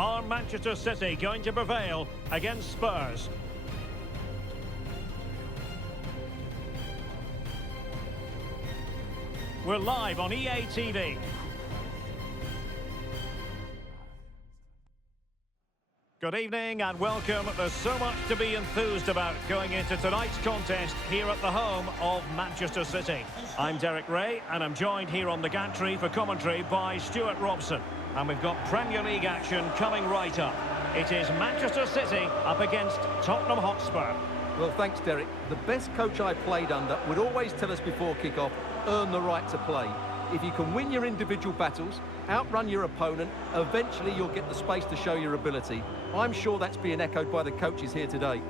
Are Manchester City going to prevail against Spurs? We're live on EA TV. Good evening and welcome. There's so much to be enthused about going into tonight's contest here at the home of Manchester City. I'm Derek Ray and I'm joined here on the gantry for commentary by Stuart Robson. And we've got Premier League action coming right up. It is Manchester City up against Tottenham Hotspur. Well, thanks, Derek. The best coach I played under would always tell us before kick-off, earn the right to play. If you can win your individual battles, outrun your opponent, eventually you'll get the space to show your ability. I'm sure that's being echoed by the coaches here today.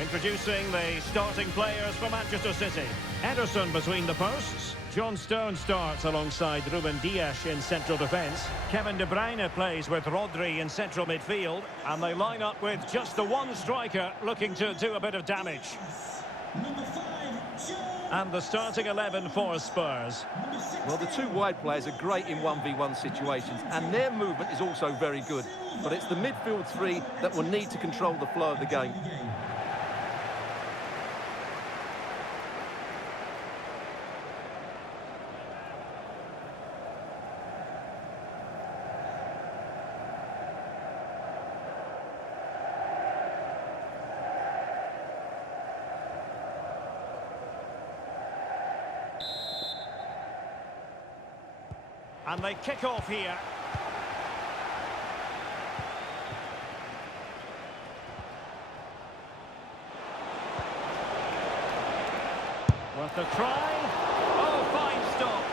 Introducing the starting players for Manchester City. Ederson between the posts. John Stone starts alongside Ruben Dias in central defence. Kevin De Bruyne plays with Rodri in central midfield. And they line up with just the one striker looking to do a bit of damage. And the starting 11 for Spurs. Well, the two wide players are great in 1v1 situations, and their movement is also very good. But it's the midfield three that will need to control the flow of the game. And they kick off here. Worth a try. Oh, fine stop.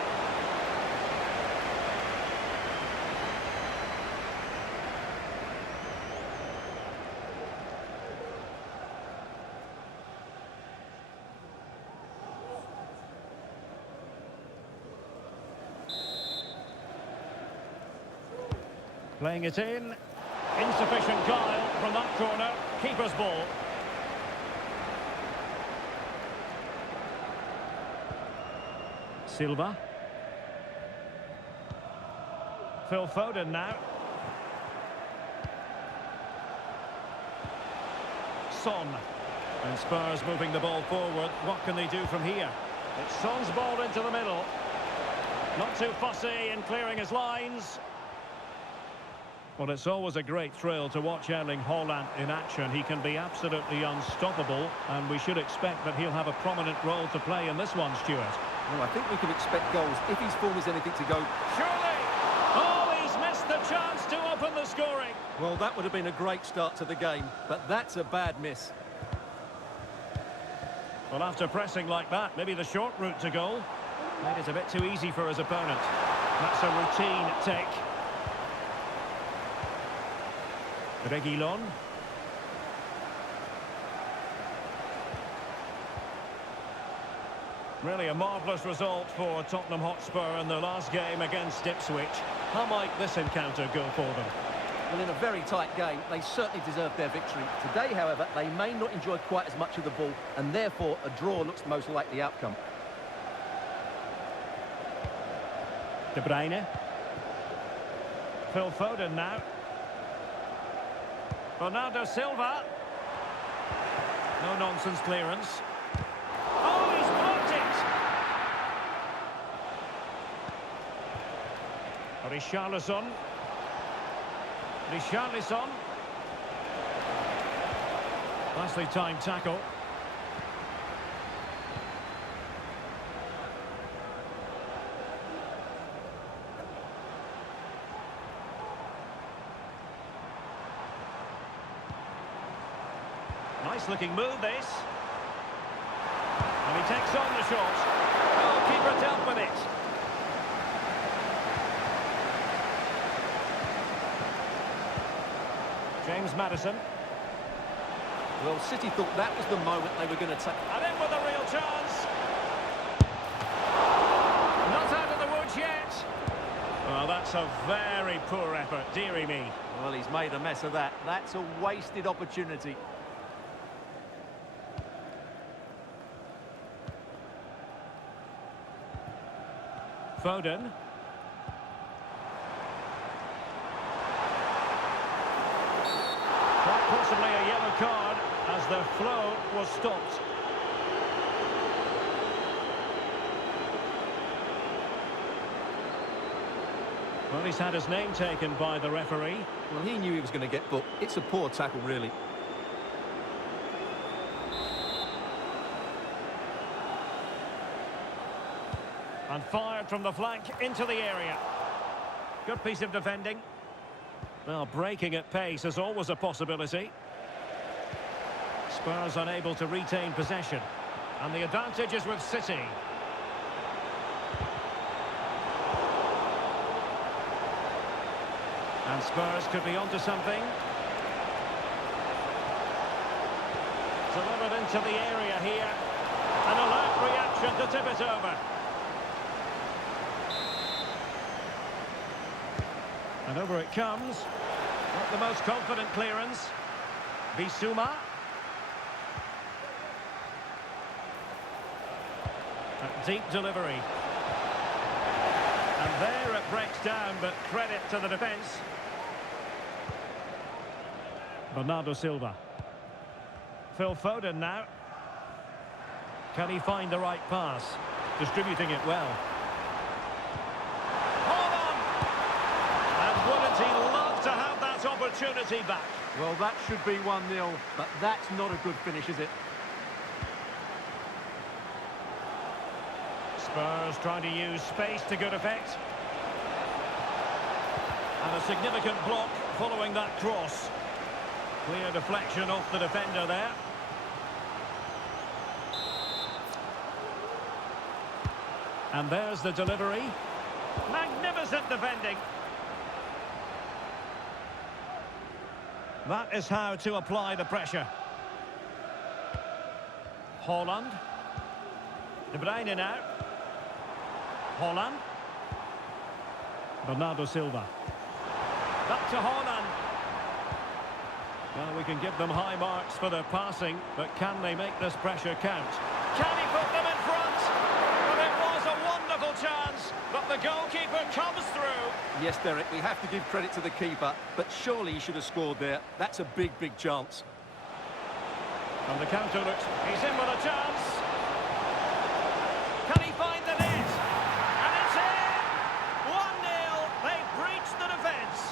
Playing it in. Insufficient guile from that corner. Keeper's ball. Silva. Phil Foden now. Son. And Spurs moving the ball forward. What can they do from here? It's Son's ball into the middle. Not too fussy in clearing his lines. Well, it's always a great thrill to watch Erling Haaland in action. He can be absolutely unstoppable, and we should expect that he'll have a prominent role to play in this one, Stuart. Well, I think we can expect goals if his form is anything to go. Surely! Oh, he's missed the chance to open the scoring. Well, that would have been a great start to the game, but that's a bad miss. Well, after pressing like that, maybe the short route to goal made it a bit too easy for his opponent. That's a routine take. Reguilon. Really a marvellous result for Tottenham Hotspur in their last game against Ipswich. How might this encounter go for them? Well, in a very tight game, they certainly deserved their victory. Today, however, they may not enjoy quite as much of the ball, and therefore a draw looks the most likely outcome. De Bruyne. Phil Foden now. Bernardo Silva. No-nonsense clearance. Oh, he's blocked it! Richarlison. Nicely timed tackle. Nice looking move, this. takes on the shot. Goalkeeper dealt with it. James Maddison. Well, City thought that was the moment they were going to take. And in with a real chance. Not out of the woods yet. Well, that's a very poor effort, dearie me. Well, he's made a mess of that. That's a wasted opportunity. Foden. Quite possibly a yellow card as the flow was stopped. Well, he's had his name taken by the referee. Well, he knew he was going to get booked. It's a poor tackle, really. And fired from the flank into the area. Good piece of defending. Well, breaking at pace is always a possibility. Spurs unable to retain possession. And the advantage is with City. And Spurs could be onto something. Delivered into the area here. An alert reaction to tip it over. And over it comes. Not the most confident clearance. Bissouma. A deep delivery. And there it breaks down, but credit to the defence. Bernardo Silva. Phil Foden now. Can he find the right pass? Distributing it well. Wouldn't he love to have that opportunity back? Well, that should be 1-0, but that's not a good finish, is it? Spurs trying to use space to good effect. And a significant block following that cross. Clear deflection off the defender there. And there's the delivery. Magnificent defending. That is how to apply the pressure. Haaland. De Bruyne now. Haaland. Bernardo Silva. Back to Haaland. Well, we can give them high marks for their passing, but can they make this pressure count? Can he put them in front? Well, it was a wonderful chance, but the goalkeeper comes through. Yes, Derek, we have to give credit to the keeper, but surely he should have scored there. That's a big, big chance. And the counter looks... He's in with a chance. Can he find the net? And it's in! 1-0. They breached the defence.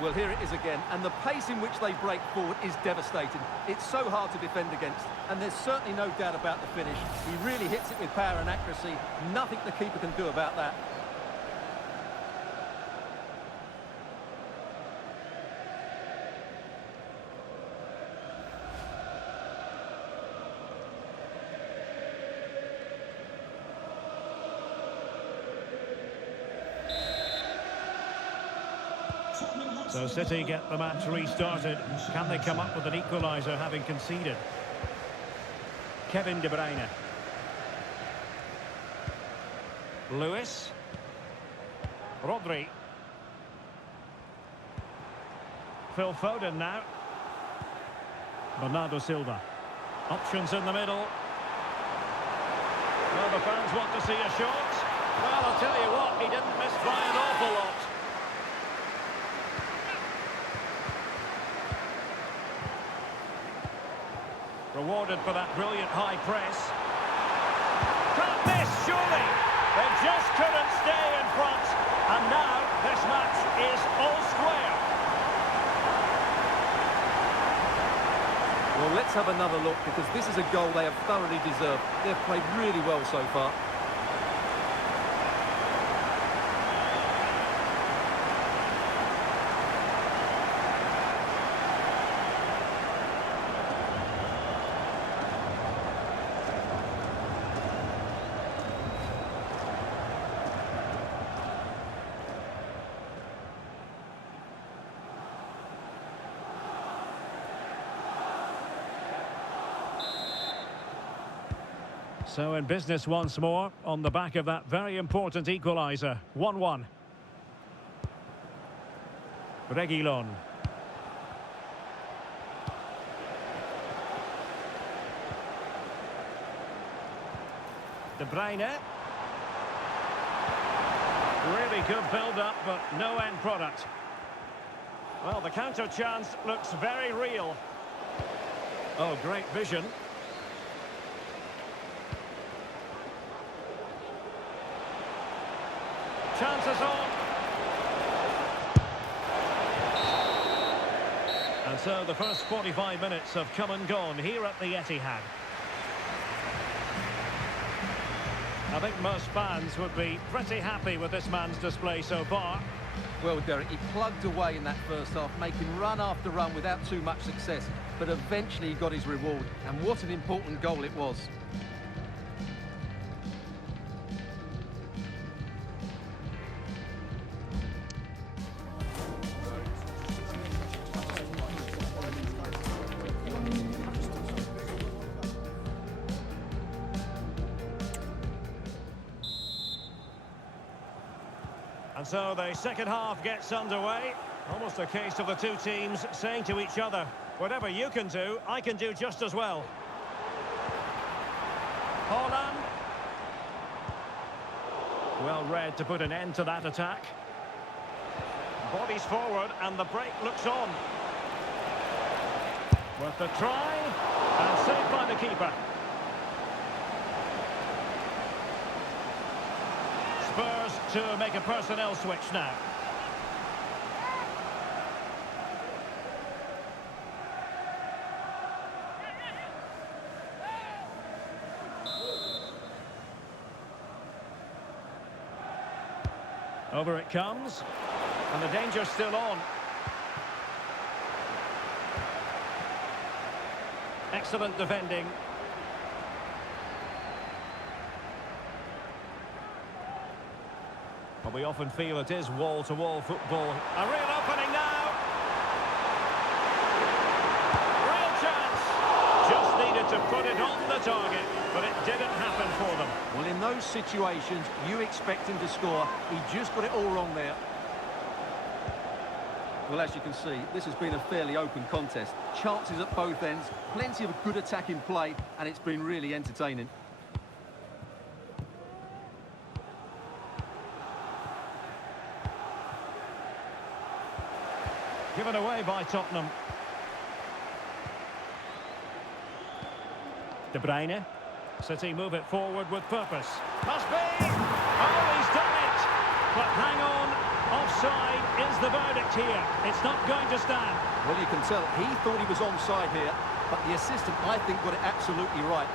Well, here it is again, and the pace in which they break forward is devastating. It's so hard to defend against, and there's certainly no doubt about the finish. He really hits it with power and accuracy. Nothing the keeper can do about that. So City get the match restarted. Can they come up with an equaliser having conceded? Kevin De Bruyne. Lewis. Rodri. Phil Foden now. Bernardo Silva. Options in the middle. Well, the fans want to see a shot. Well, I'll tell you what, he didn't miss by an awful lot. Rewarded for that brilliant high press. Can't miss, surely. They just couldn't stay in front. And now this match is all square. Well, let's have another look, because this is a goal they have thoroughly deserved. They've played really well so far. So in business once more on the back of that very important equaliser. 1-1. Reguilon. De Bruyne. Really good build-up, but no end product. Well, the counter chance looks very real. Oh, great vision. Chances on. And so the first 45 minutes have come and gone here at the Etihad. I think most fans would be pretty happy with this man's display so far. Well, Derek, he plugged away in that first half, making run after run without too much success. But eventually he got his reward. And what an important goal it was. And so the second half gets underway. Almost a case of the two teams saying to each other, whatever you can do, I can do just as well. Haaland. Well read to put an end to that attack. Bodies forward and the break looks on. With the try and saved by the keeper. Spurs to make a personnel switch now. Over it comes, and the danger's still on. Excellent defending. But we often feel it is wall-to-wall football. A real opening now. Real chance. Just needed to put it on the target, but it didn't happen for them. Well, in those situations, you expect him to score. He just got it all wrong there. Well, as you can see, this has been a fairly open contest. Chances at both ends, plenty of good attacking play, and it's been really entertaining. Given away by Tottenham. De Bruyne. City move it forward with purpose. Must be! Oh, he's done it! But hang on, offside is the verdict here. It's not going to stand. Well, you can tell he thought he was onside here, but the assistant, I think, got it absolutely right.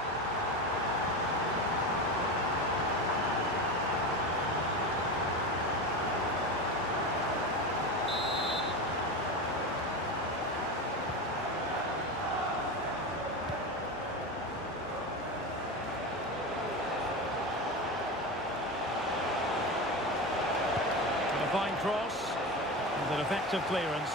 Fine cross and an effective clearance.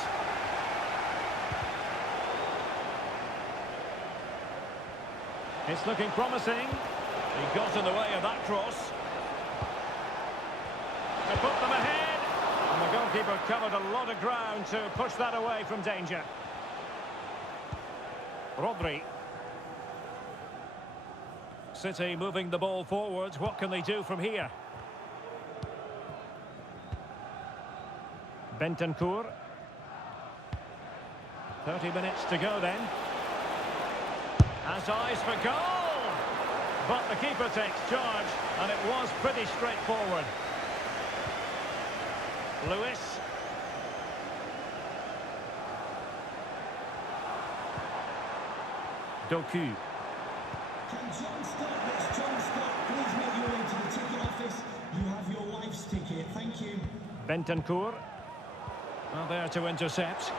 It's looking promising. He got in the way of that cross. To put them ahead. And the goalkeeper covered a lot of ground to push that away from danger. Rodri. City moving the ball forward. What can they do from here? Bentancur. 30 minutes to go then. Has eyes for goal! But the keeper takes charge, and it was pretty straightforward. Lewis. Doku. Can John Scott, yes, John Scott, please make your way to the ticket office. You have your wife's ticket, thank you. Bentancur. Well, there to intercept.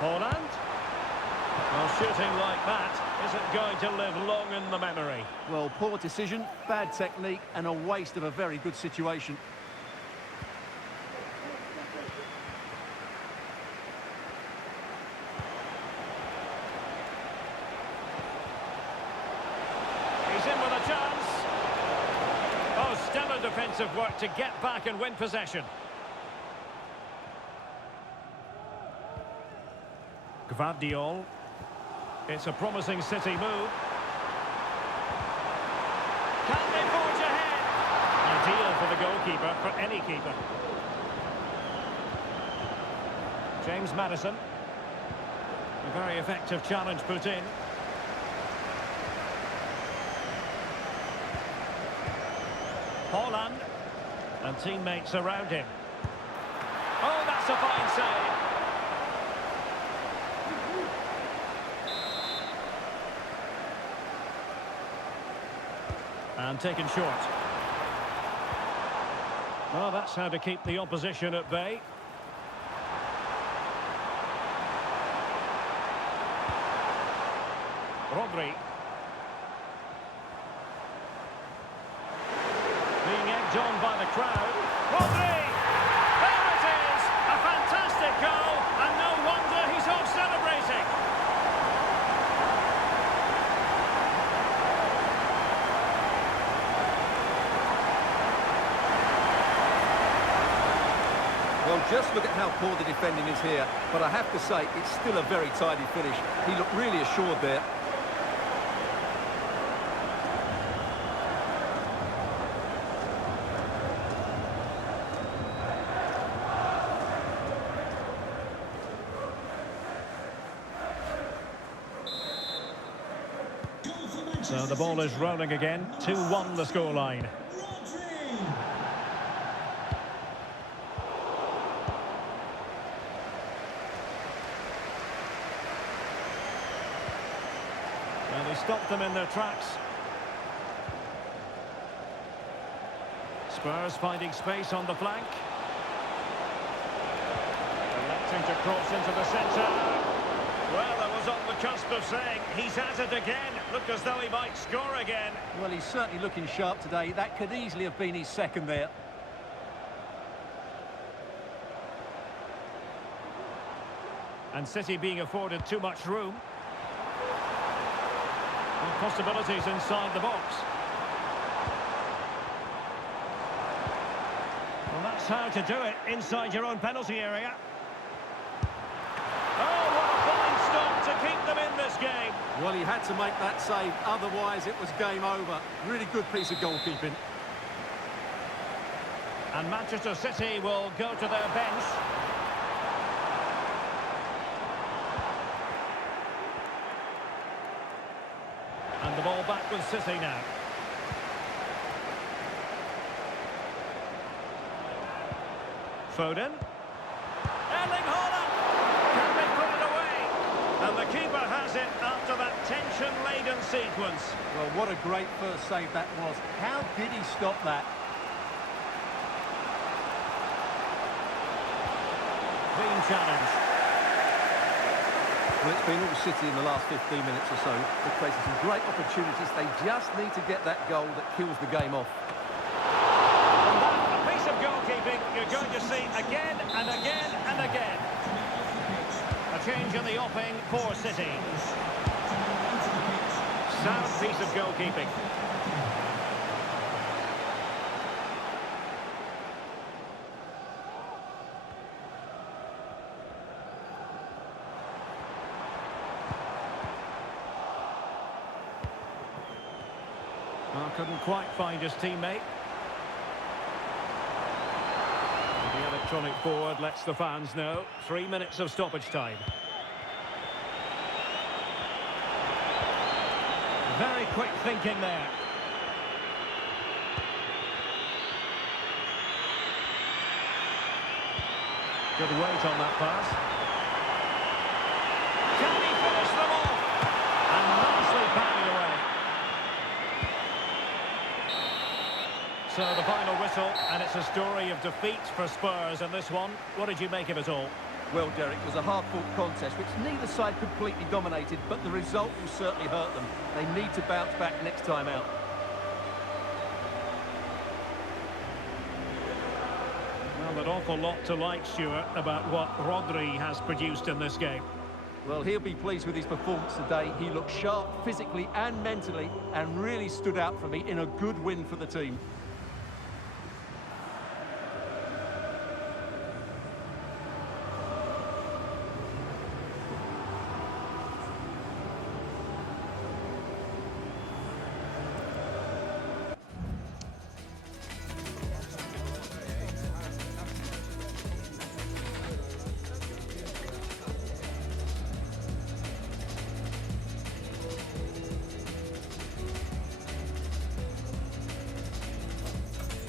Haaland. Well, shooting like that isn't going to live long in the memory. Well, poor decision, bad technique, and a waste of a very good situation. He's with a chance. Oh, stellar defensive work to get back and win possession. Gvardiol. It's a promising City move. Can they forge ahead? Ideal for the goalkeeper, for any keeper. James Maddison. A very effective challenge put in. Haaland. And teammates around him. Oh, that's a fine save. And taken short. Well, that's how to keep the opposition at bay. Rodri. Being egged on by the crowd. Rodri! There it is! A fantastic goal, and no wonder he's off celebrating. Well, just look at how poor the defending is here, but I have to say, it's still a very tidy finish. He looked really assured there. So the ball is rolling again. 2-1 the scoreline. Well, they stopped them in their tracks. Spurs finding space on the flank. Electing to cross into the centre. Well, I was on the cusp of saying he's at it again. Look as though he might score again. Well, he's certainly looking sharp today. That could easily have been his second there. And City being afforded too much room. And possibilities inside the box. Well, that's how to do it inside your own penalty area. Oh, what a fine stop to keep them in this game. Well, he had to make that save, otherwise it was game over. Really good piece of goalkeeping. And Manchester City will go to their bench. And the ball back with City now. Foden. Erling Haaland. Can they put it away? And the keeper has it after that tension-laden sequence. Well, what a great first save that was. How did he stop that? Clean challenge. Well, it's been all City in the last 15 minutes or so. They've created some great opportunities. They just need to get that goal that kills the game off. And that, a piece of goalkeeping you're going to see again and again and again. A change in the offing for City. Sound piece of goalkeeping. Oh, couldn't quite find his teammate. The electronic board lets the fans know. 3 minutes of stoppage time. Very quick thinking there. Good weight on that pass. Can he finish them off? And nicely batted away. So the final whistle, and it's a story of defeat for Spurs in this one. What did you make of it all? Well, Derek, it was a hard-fought contest, which neither side completely dominated, but the result will certainly hurt them. They need to bounce back next time out. Well, an awful lot to like, Stuart, about what Rodri has produced in this game. Well, he'll be pleased with his performance today. He looked sharp physically and mentally and really stood out for me in a good win for the team.